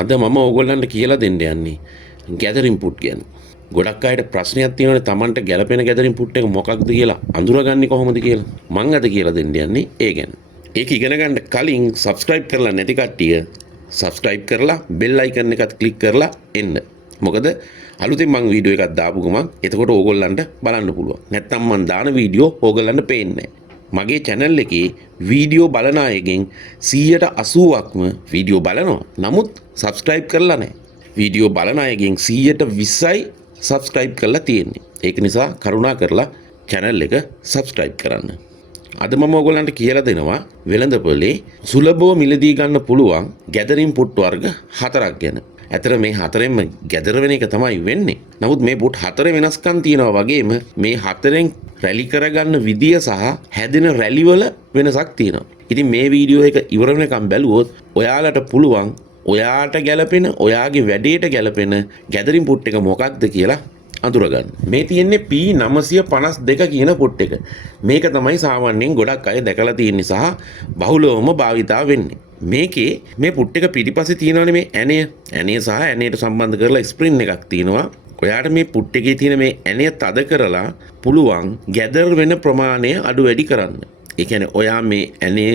අද මම ඕගොල්ලන්ට කියලා දෙන්න යන්නේ ගැදරින් පුට් ගැන. ගොඩක් අයට ප්‍රශ්නයක් තියෙනවානේ Tamanට ගැලපෙන ගැදරින් පුට් එක මොකක්ද කියලා අඳුරගන්නේ කොහොමද කියලා. මම අද කියලා දෙන්න යන්නේ ඒ ගැන. ඒක ඉගෙන ගන්න කලින් subscribe කරලා නැති කට්ටිය subscribe කරලා bell icon එකත් click කරලා එන්න. මොකද අලුතෙන් මම වීඩියෝ එකක් දාපු ගමන් එතකොට ඕගොල්ලන්ට බලන්න පුළුවන්. නැත්තම් මම දාන වීඩියෝ ඕගොල්ලන්ට පේන්නේ නැහැ. මගේ channel එකේ වීඩියෝ බලන අයගෙන් 80%ක්ම වීඩියෝ බලනවා. නමුත් subscribe කරලා නැහැ. වීඩියෝ බලන අයගෙන් 20%යි subscribe කරලා තියෙන්නේ. ඒක නිසා කරුණා කරලා channel එක subscribe කරන්න. අද මම ඔයගොල්ලන්ට කියලා දෙනවා වෙළඳපොලේ සුලභව මිලදී ගන්න පුළුවන් ගැදරින් පුට් වර්ග 4ක් ගැන. ඇතර මේ හතරෙන්ම ගැදර වෙන එක තමයි වෙන්නේ. නමුත් මේ පුට් හතරේ වෙනස්කම් තියෙනවා වගේම මේ හතරෙන් රැලි කරගන්න විදිය සහ හැදෙන රැලි වල වෙනසක් තියෙනවා. ඉතින් මේ වීඩියෝ එක ඉවර වෙනකම් බැලුවොත් ඔයාලට පුළුවන් ඔයාට ගැලපෙන ඔයාගේ වැඩේට ගැලපෙන ගැදරින් පුට් එක මොකක්ද කියලා අඳුරගන්න. මේ තියෙන්නේ P952 කියන පුට් එක. මේක තමයි සාමාන්‍යයෙන් ගොඩක් අය දැකලා තියෙන නිසා බහුලවම භාවිතා වෙන්නේ. මේකේ මේ පුට් එක පිටිපස්සේ තියෙනවනේ මේ ඇණය සහ ඇණයට සම්බන්ධ කරලා ස්ප්‍රින් එකක් තියෙනවා. ඔයාට මේ පුට් එකේ තියෙන මේ ඇණය තද කරලා පුළුවන් ගැදර් වෙන ප්‍රමාණය අඩු වැඩි කරන්න. ඒ කියන්නේ ඔයා මේ ඇණය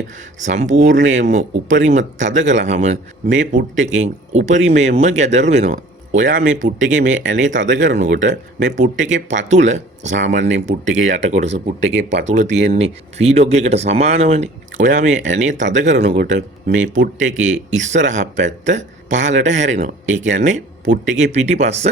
සම්පූර්ණයෙන්ම උපරිම තද කළාම මේ පුට් එකෙන් උපරිමයෙන්ම ගැදර් වෙනවා. ඔයා මේ පුට් එකේ මේ ඇණේ තද කරනකොට මේ පුට් එකේ පතුල සාමාන්‍යයෙන් පුට් එකේ යට කොටස පුට් එකේ පතුල තියෙන්නේ ෆීඩොග් එකට සමානවනේ. ඔයා මේ ඇණේ තද කරනකොට මේ පුට් එකේ ඉස්සරහ පැත්ත පහළට හැරෙනවා. ඒ කියන්නේ පුට් එකේ පිටිපස්ස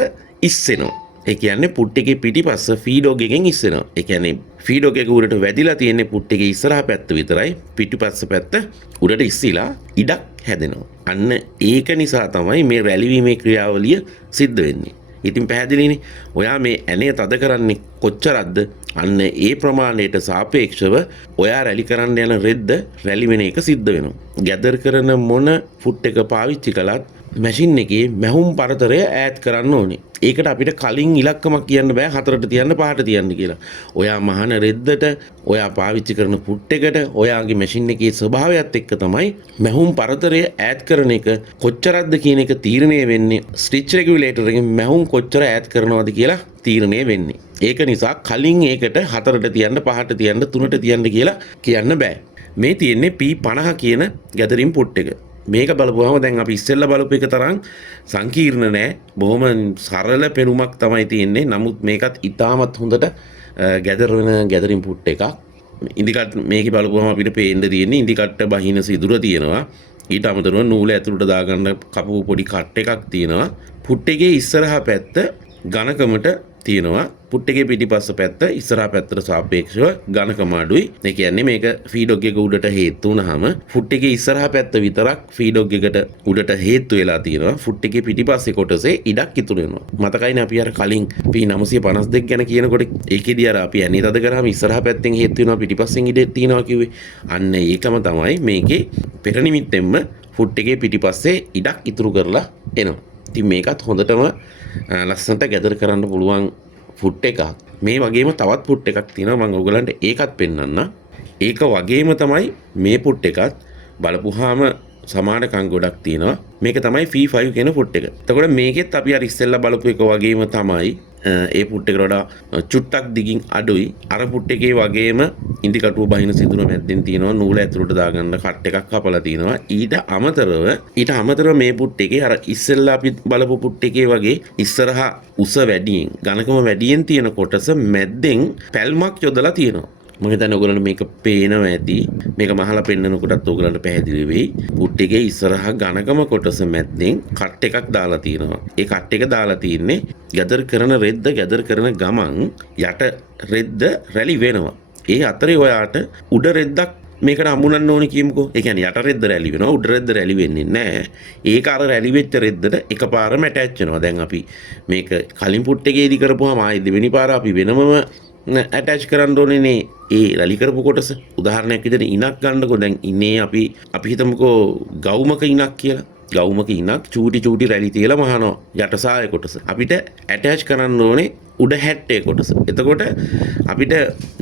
ඉස්සෙනවා. ඒ කියන්නේ පුට් එකේ පිටිපස්ස ෆීඩොග් එකෙන් ඉස්සෙනවා. ඒ කියන්නේ ෆීඩොග් එක උඩට වැදිලා තියෙන්නේ පුට් එකේ ඉස්සරහ පැත්ත විතරයි. පිටිපස්ස පැත්ත උඩට ඉස්සිලා ඉඩක් හැදෙනවා. අන්න ඒක නිසා තමයි මේ රැලිවීමේ ක්‍රියාවලිය සිද්ධ වෙන්නේ. ඉතින් පැහැදිලිනේ. ඔයා මේ ඇණය තද කරන්නේ කොච්චරක්ද? අන්න ඒ ප්‍රමාණයට සාපේක්ෂව ඔයා රැලි කරන්න යන රෙද්ද රැලි වෙන එක සිද්ධ වෙනවා. ගැදර් කරන මොන පුට් එක පාවිච්චි කළත් මැෂින් එකේ මැහුම් පරතරය ඈඩ් කරන්න ඕනේ. ඒකට අපිට කලින් ඉලක්කමක් කියන්න බෑ 4ට තියන්න 5ට තියන්න කියලා. ඔයා මහන රෙද්දට ඔයා පාවිච්චි කරන පුට් එකට ඔයාගේ මැෂින් එකේ ස්වභාවයත් එක්ක තමයි මැහුම් පරතරය ඈඩ් කරන එක කොච්චරක්ද කියන එක තීරණය වෙන්නේ. ස්ටිච් රෙගියුලේටර් එකෙන් මැහුම් කොච්චර ඈඩ් කරනවද කියලා තීරණය වෙන්නේ. ඒක නිසා කලින් ඒකට 4ට තියන්න 5ට තියන්න 3ට තියන්න කියලා කියන්න බෑ. මේ තියෙන්නේ P50 කියන ගැදරින් පුට් එක. මේක බලපුවම දැන් අපි ඉස්සෙල්ලා බලපු එක තරම් සංකීර්ණ නෑ. බොහොම සරල පෙනුමක් තමයි තියෙන්නේ. නමුත් මේකත් ඉතාමත් හොඳට ගැදර වෙන ගැදරින් පුට් එකක්. ඉන්දිකට් මේකේ බලපුවම අපිට පේන්න තියෙන්නේ ඉන්දිකට්ට බහින සිදුර තියෙනවා. ඊට අමතරව නූල ඇතුළට දාගන්න කපපු පොඩි කට් එකක් තියෙනවා. පුට් එකේ ඉස්සරහා පැත්ත ඝනකමට තියෙනවා. පුට් එකේ පිටිපස්ස පැත්ත ඉස්සරහා පැත්තට සාපේක්ෂව ඝනකම අඩුයි. ඒ කියන්නේ මේක ෆීඩොග් එක උඩට හේතු වුනහම පුට් එකේ ඉස්සරහා පැත්ත විතරක් ෆීඩොග් එකට උඩට හේතු වෙලා තියෙනවා. පුට් එකේ පිටිපස්සේ කොටසේ ඉඩක් ඉතුරු වෙනවා. මතකයිනේ අපි අර කලින් P952 ගැන කියනකොට ඒකෙදී අර අපි ඇණේ තද කරාම ඉස්සරහා පැත්තෙන් හේතු වෙනවා පිටිපස්සෙන් ඉඩ තියෙනවා කිව්වේ. අන්න ඒකම තමයි මේකේ පෙර නිමිත්තෙන්ම පුට් එකේ පිටිපස්සේ ඉඩක් ඉතුරු කරලා එනවා. ඉතින් මේකත් හොඳටම ලස්සනට ගැදර් කරන්න පුළුවන් පුට් එකක්. මේ වගේම තවත් පුට් එකක් තියෙනවා මම ඔයගලන්ට ඒකත් පෙන්නන්න. ඒක වගේම තමයි මේ පුට් එකත් බලපුවාම සමානකම් ගොඩක් තියෙනවා. මේක තමයි P5 කියන පුට් එක. එතකොට මේකෙත් අපි අර ඉස්සෙල්ලා බලපු එක වගේම තමයි ඒ පුට් එකට වඩා චුට්ටක් දිගින් අඩුයි. අර පුට් එකේ වගේම ඉන්දිකටුව බහින සිදුර මැද්දෙන් තියෙනවා නූල ඇතුළට දාගන්න කට් එකක් කපලා තියෙනවා. ඊට අමතරව මේ පුට් එකේ අර ඉස්සෙල්ලා අපි බලපු පුට් එකේ වගේ ඉස්සරහා උස වැඩියෙන් ඝනකම වැඩියෙන් තියෙන කොටස මැද්දෙන් පැල්මක් යොදලා තියෙනවා. මම හිතන්නේ ඔයගොල්ලන්ට මේක පේනවා ඇති. මේක මහලා පෙන්නනකොටත් ඔයගොල්ලන්ට පැහැදිලි වෙයි. පුට් එකේ ඉස්සරහා ඝනකම කොටස මැද්දෙන් කට් එකක් දාලා තියෙනවා. ඒ කට් එක දාලා තියෙන්නේ ගැදර් කරන රෙද්ද ගැදර් කරන ගමන් යට රෙද්ද රැලි වෙනවා. ඒ අතරේ ඔයාට උඩ රෙද්දක් මේකට අමුණන්න ඕනේ කියමුකෝ. ඒ කියන්නේ යට රෙද්ද රැලි වෙනවා උඩ රෙද්ද රැලි වෙන්නේ නැහැ. ඒක අර රැලි වෙච්ච රෙද්දට එකපාරම ඇටච් වෙනවා. දැන් අපි මේක කලින් පුට් එකේදී කරපුවාම ආයෙ දෙවෙනි පාර අපි වෙනමම ඇටච් කරන්න ඕනේනේ ඒ රැලි කරපු කොටස. උදාහරණයක් විදිහට ඉනක් ගන්නකො දැන් ඉන්නේ අපි හිතමුකෝ ගවුමක ඉනක් කියලා. ගවුමක ඉන්නක් චූටි රැලි තියලා මහනවා යට සාය කොටස. අපිට ඇටච් කරන්න ඕනේ උඩ හැට්ටේ කොටස. එතකොට අපිට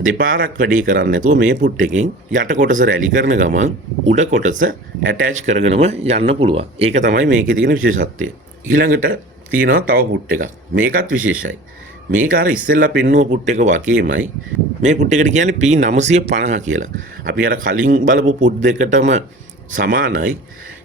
දෙපාරක් වැඩේ කරන්න නැතුව මේ පුට් එකෙන් යට කොටස රැලි කරන ගමන් උඩ කොටස ඇටච් කරගෙනම යන්න පුළුවන්. ඒක තමයි මේකේ තියෙන විශේෂත්වය. ඊළඟට තියෙනවා තව පුට් එකක්. මේකත් විශේෂයි. මේක අර ඉස්සෙල්ලා පෙන්නුව පුට් එක වගේමයි. මේ පුට් එකට කියන්නේ P950 කියලා. අපි අර කලින් බලපු පුට් දෙකටම සමානයි.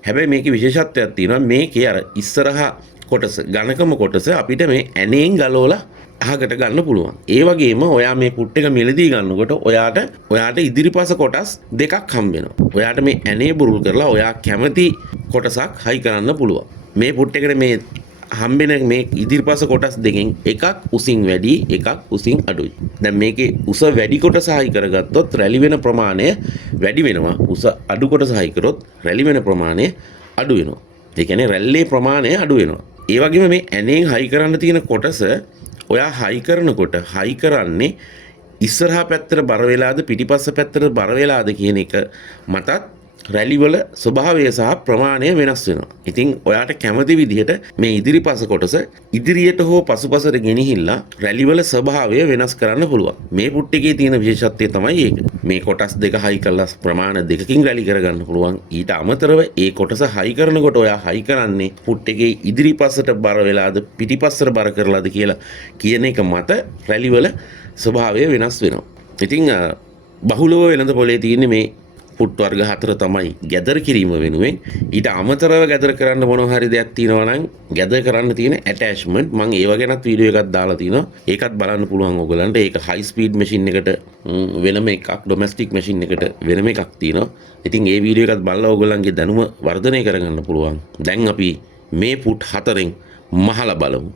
හැබැයි මේකේ විශේෂත්වයක් තියෙනවා. මේකේ අර ඉස්සරහා කොටස ඝනකම කොටස අපිට මේ ඇණයෙන් ගලවලා අහකට ගන්න පුළුවන්. ඒ වගේම ඔයා මේ පුට් එක මිලදී ගන්නකොට ඔයාට ඉදිරිපස කොටස් දෙකක් හම්බ වෙනවා. ඔයාට මේ ඇණේ බුරුල් කරලා ඔයා කැමති කොටසක් හයි කරන්න පුළුවන්. මේ පුට් එකට මේ හම්බෙන මේ ඉදිරිපස කොටස් දෙකෙන් එකක් උසින් වැඩි එකක් උසින් අඩුයි. දැන් මේකේ උස වැඩි කොටස හයි කරගත්තොත් රැලි වෙන ප්‍රමාණය වැඩි වෙනවා. උස අඩු කොටස හයි කරොත් රැලි වෙන ප්‍රමාණය අඩු වෙනවා. ඒ කියන්නේ රැල්ලේ ප්‍රමාණය අඩු වෙනවා. ඒ වගේම මේ ඇණෙන් හයි කරන්න තියෙන කොටස ඔයා හයි කරනකොට හයි කරන්නේ ඉස්සරහා පැත්තට බර වෙලාද පිටිපස්ස පැත්තට බර වෙලාද කියන එක මතත් රැලිවල ස්වභාවය සහ ප්‍රමාණය වෙනස් වෙනවා. ඉතින් ඔයාට කැමති විදිහට මේ ඉදිරිපස කොටස ඉදිරියට හෝ පසුපසට ගෙනහිල්ලා රැලිවල ස්වභාවය වෙනස් කරන්න පුළුවන්. මේ පුට් එකේ තියෙන විශේෂත්වය තමයි ඒක. මේ කොටස් දෙක හයි කරලා ප්‍රමාණ දෙකකින් රැලි කරගන්න පුළුවන්. ඊට අමතරව ඒ කොටස හයි කරනකොට ඔයා හයි කරන්නේ පුට් එකේ ඉදිරිපසට බර වෙලාද පිටිපස්සට බර කරලාද කියලා කියන එක මත රැලිවල ස්වභාවය වෙනස් වෙනවා. ඉතින් බහුලව වෙළඳ පොලේ තියෙන්නේ මේ පුට් වර්ග 4 තමයි ගැදර කිරීම වෙනුවෙන්. ඊට අමතරව ගැදර කරන්න මොනවා හරි දෙයක් තියෙනවා නම් ගැදර කරන්න තියෙන ඇටැච්මන්ට් මම ඒව ගැනත් වීඩියෝ එකක් දාලා තිනවා. ඒකත් බලන්න පුළුවන් ඕගලන්ට. ඒක හයි ස්පීඩ් මැෂින් එකට වෙනම එකක්, ඩොමෙස්ටික් මැෂින් එකට වෙනම එකක් තියෙනවා. ඉතින් ඒ වීඩියෝ එකත් බලලා ඕගලන්ගේ දැනුම වර්ධනය කරගන්න පුළුවන්. දැන් අපි මේ පුට් 4න් මහලා බලමු.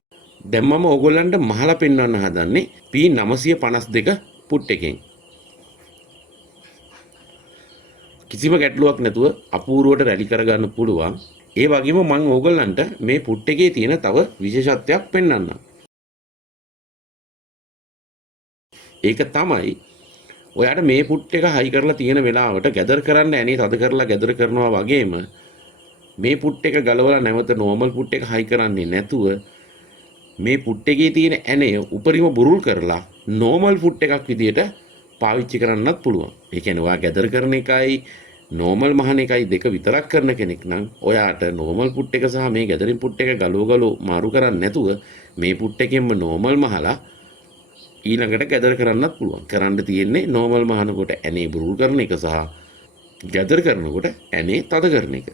දැන් මම ඕගලන්ට මහලා පෙන්වන්න හදන්නේ P952 පුට් එකෙන්. කිසිම ගැටලුවක් නැතුව අපූර්වට රැලි කරගන්න පුළුවන්. ඒ වගේම මම ඕගොල්ලන්ට මේ පුට් එකේ තියෙන තව විශේෂත්වයක් පෙන්වන්නම්. ඒක තමයි ඔයාට මේ පුට් එක හයි කරලා තියෙන වෙලාවට ගැදර් කරන්න ඇනේ තද කරලා ගැදර් කරනවා වගේම මේ පුට් එක ගලවලා නැවත නෝමල් පුට් එක හයි කරන්නේ නැතුව මේ පුට් එකේ තියෙන ඇනේ උපරිම බුරුල් කරලා නෝමල් පුට් එකක් විදියට පාවිච්චි කරන්නත් පුළුවන්. ඒ කියන්නේ ඔයා ගැදර් කරන එකයි නෝමල් මහන එකයි දෙක විතරක් කරන කෙනෙක් නම් ඔයාට නෝමල් පුට් එක සහ මේ ගැදරින් පුට් එක ගලව මාරු කරන්නේ නැතුව මේ පුට් එකෙන්ම නෝමල් මහලා ඊළඟට ගැදර් කරන්නත් පුළුවන්. කරන්න තියෙන්නේ නෝමල් මහනකොට ඇනේ බුරුල් කරන එක සහ ගැදර් කරනකොට ඇනේ තද කරන එක.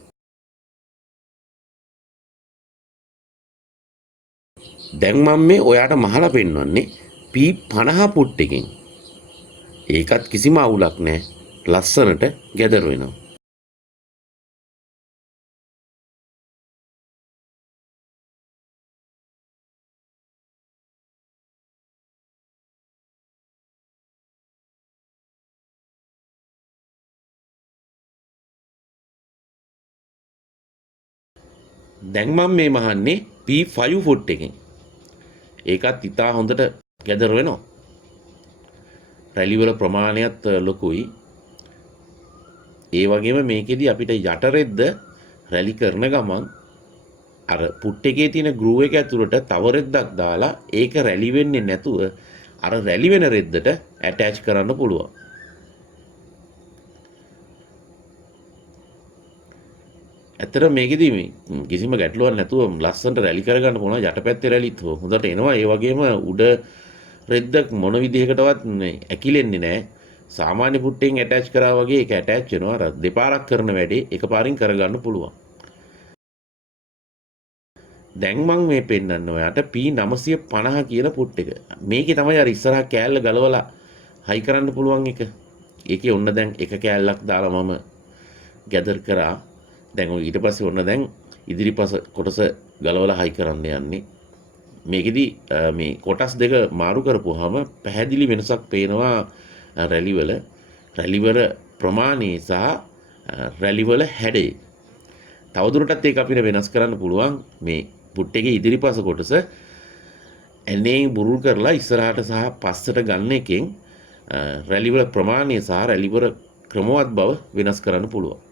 දැන් මම මේ ඔයාට මහලා පෙන්වන්නේ P50 පුට් එකෙන්. ඒකත් කිසිම අවුලක් නැහැ. ලස්සනට ගැදර වෙනවා. දැන් මම මේ මහන්නේ P5 පුට් එකෙන්. ඒකත් ඉතා හොඳට ගැදර වෙනවා. රැලිවල ප්‍රමාණයත් ලොකුයි. ඒ වගේම මේකෙදි අපිට යට රෙද්ද රැලි කරන ගමන් අර පුට් එකේ තියෙන ගෲව් එක ඇතුළට තව රෙද්දක් දාලා ඒක රැලි වෙන්නේ නැතුව අර රැලි වෙන රෙද්දට ඇටච් කරන්න පුළුවන්. ඇත්තට මේකෙදි කිසිම ගැටලුවක් නැතුව ලස්සනට රැලි කරගන්න පුළුවන්. යටපැත්තේ රැලිත් හොඳට එනවා. ඒ වගේම උඩ රෙද්දක් මොන විදිහකටවත් ඇකිලෙන්නේ නැහැ. සාමාන්‍ය පුට්ටෙන් ඇටච් කරා වගේ ඒක ඇටච් වෙනවා. අර දෙපාරක් කරන වැඩේ එකපාරින් කරගන්න පුළුවන්. දැන් මම මේ පෙන්නන්න ඔයාට P950 කියන පුට් එක. මේකේ තමයි අර ඉස්සරහා කෑල්ල ගලවලා හයි කරන්න පුළුවන් එක. ඒකේ ඔන්න දැන් එක කෑල්ලක් දාලා මම ගැදර් කරා. දැන් ඔය ඊට පස්සේ ඔන්න දැන් ඉදිරිපස කොටස ගලවලා හයි කරන්න යන්නේ. මේකෙදි මේ කොටස් දෙක මාරු කරපුවාම පැහැදිලි වෙනසක් පේනවා රැලිවල ප්‍රමාණය සහ රැලිවල හැඩය. තවදුරටත් ඒක අපිට වෙනස් කරන්න පුළුවන්. මේ පුට් එකේ ඉදිරිපස කොටස ඇනේ බුරුල් කරලා ඉස්සරහට සහ පස්සට ගන්න එකෙන් රැලිවල ප්‍රමාණය සහ රැලිවල ක්‍රමවත් බව වෙනස් කරන්න පුළුවන්.